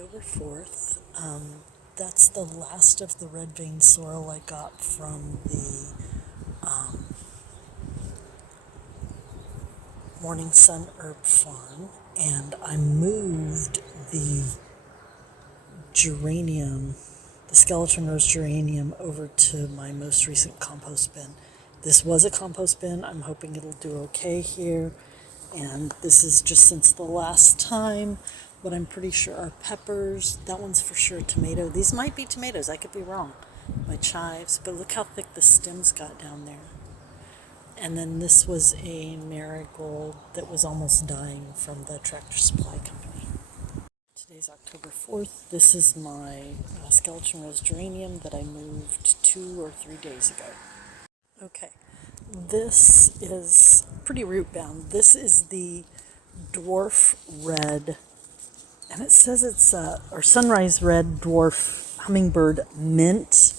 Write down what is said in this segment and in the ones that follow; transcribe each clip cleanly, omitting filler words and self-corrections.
October 4th. That's the last of the red vein sorrel I got from the Morning Sun Herb Farm, and I moved the geranium, the skeleton rose geranium, over to my most recent compost bin. This was a compost bin. I'm hoping it'll do okay here. And this is just since the last time. What I'm pretty sure are peppers. That one's for sure a tomato. These might be tomatoes. I could be wrong. My chives. But look how thick the stems got down there. And then this was a marigold that was almost dying from the Tractor Supply Company. Today's October 4th. This is my skeleton rose geranium that I moved 2 or 3 days ago. Okay, this is pretty root bound. This is the dwarf red, and it says it's or sunrise red dwarf hummingbird mint.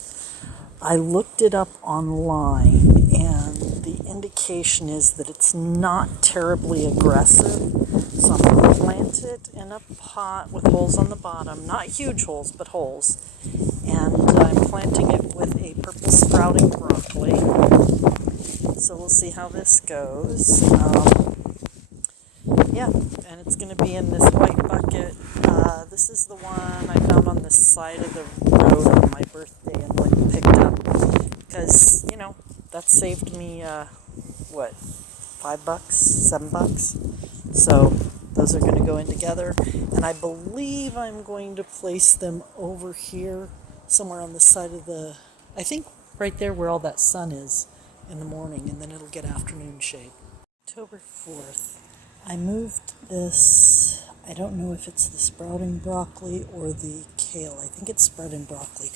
I looked it up online, and the indication is that it's not terribly aggressive. So I'm going to plant it in a pot with holes on the bottom, not huge holes, but holes. And I'm planting it with a purple sprouting broccoli. So we'll see how this goes. Yeah, and it's going to be in this white bucket. This is the one I found on the side of the road on my birthday and went and picked up. Because, that saved me, $5, $7? So those are going to go in together. And I believe I'm going to place them over here, somewhere on the side of I think right there where all that sun is in the morning, and then it'll get afternoon shade. October 4th. I moved this, I don't know if it's the sprouting broccoli or the kale. I think it's sprouting broccoli.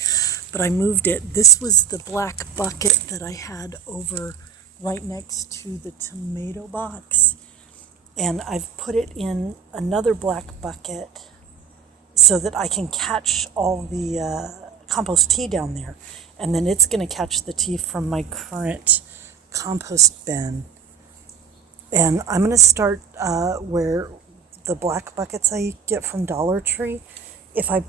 But I moved it. This was the black bucket that I had over right next to the tomato box. And I've put it in another black bucket so that I can catch all the compost tea down there. And then it's going to catch the tea from my current compost bin. And I'm going to start where the black buckets I get from Dollar Tree. If I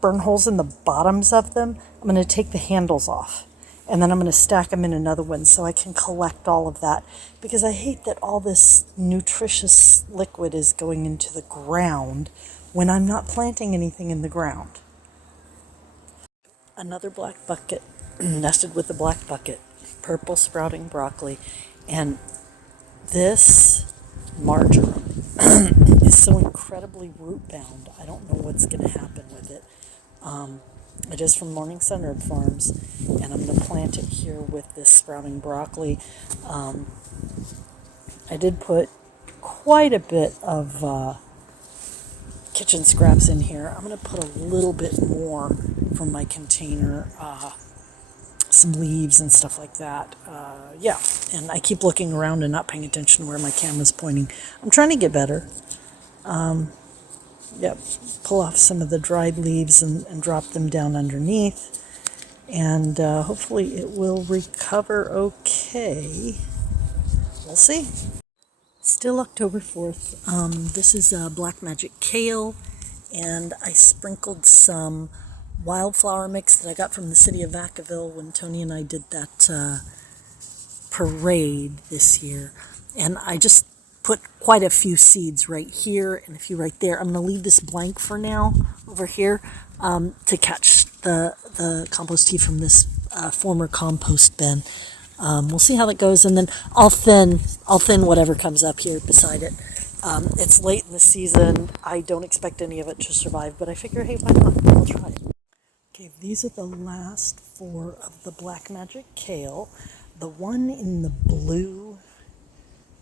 burn holes in the bottoms of them, I'm going to take the handles off. And then I'm going to stack them in another one so I can collect all of that. Because I hate that all this nutritious liquid is going into the ground when I'm not planting anything in the ground. Another black bucket nested with the black bucket, purple sprouting broccoli, and this marjoram is so incredibly root bound. I don't know what's going to happen with it. It is from Morning Sun Herb Farms, and I'm going to plant it here with this sprouting broccoli. I did put quite a bit of kitchen scraps in here. I'm going to put a little bit more from my container, some leaves and stuff like that. Yeah, and I keep looking around and not paying attention to where my camera's pointing. I'm trying to get better. Yep, pull off some of the dried leaves and drop them down underneath. And hopefully it will recover okay. We'll see. Still October 4th. This is Black Magic Kale, and I sprinkled some wildflower mix that I got from the city of Vacaville when Tony and I did that parade this year. And I just put quite a few seeds right here and a few right there. I'm going to leave this blank for now over here to catch the compost tea from this former compost bin. We'll see how that goes, and then I'll thin whatever comes up here beside it. It's late in the season. I don't expect any of it to survive, but I figure, hey, why not? I'll try it. Okay, these are the last 4 of the Black Magic Kale. The one in the blue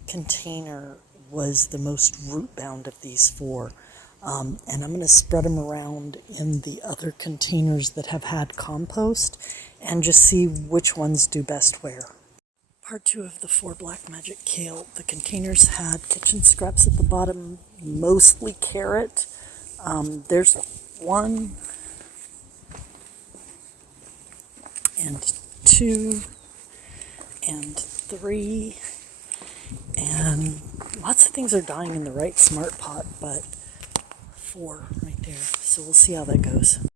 container was the most root bound of these 4. And I'm going to spread them around in the other containers that have had compost and just see which ones do best where. Part 2 of the 4 Black Magic Kale. The containers had kitchen scraps at the bottom, mostly carrot. There's 1 and 2 and 3, and lots of things are dying in the right smart pot, but 4 right there. So we'll see how that goes.